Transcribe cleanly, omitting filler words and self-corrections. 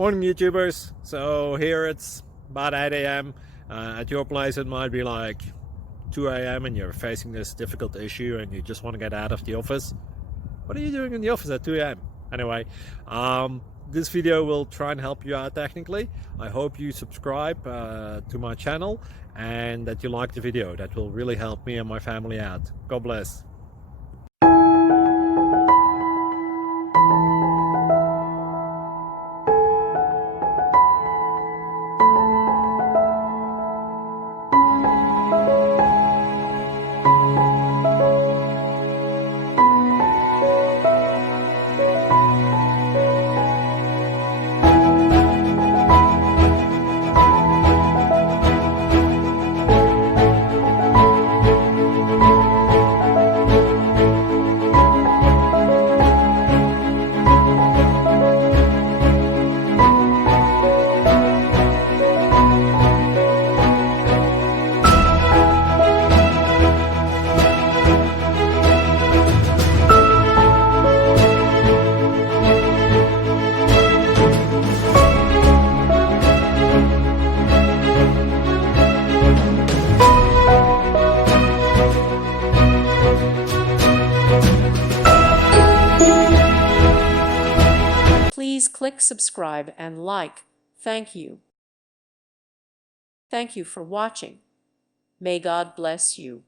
Morning YouTubers. So here it's about 8 a.m. At your place it might be like 2 a.m. and you're facing this difficult issue and you just want to get out of the office. What are you doing in the office at 2 a.m.? Anyway, this video will try and help you out technically. I hope you subscribe to my channel and that you like the video. That will really help me and my family out. God bless. Please click subscribe and like. Thank you. Thank you for watching. May God bless you.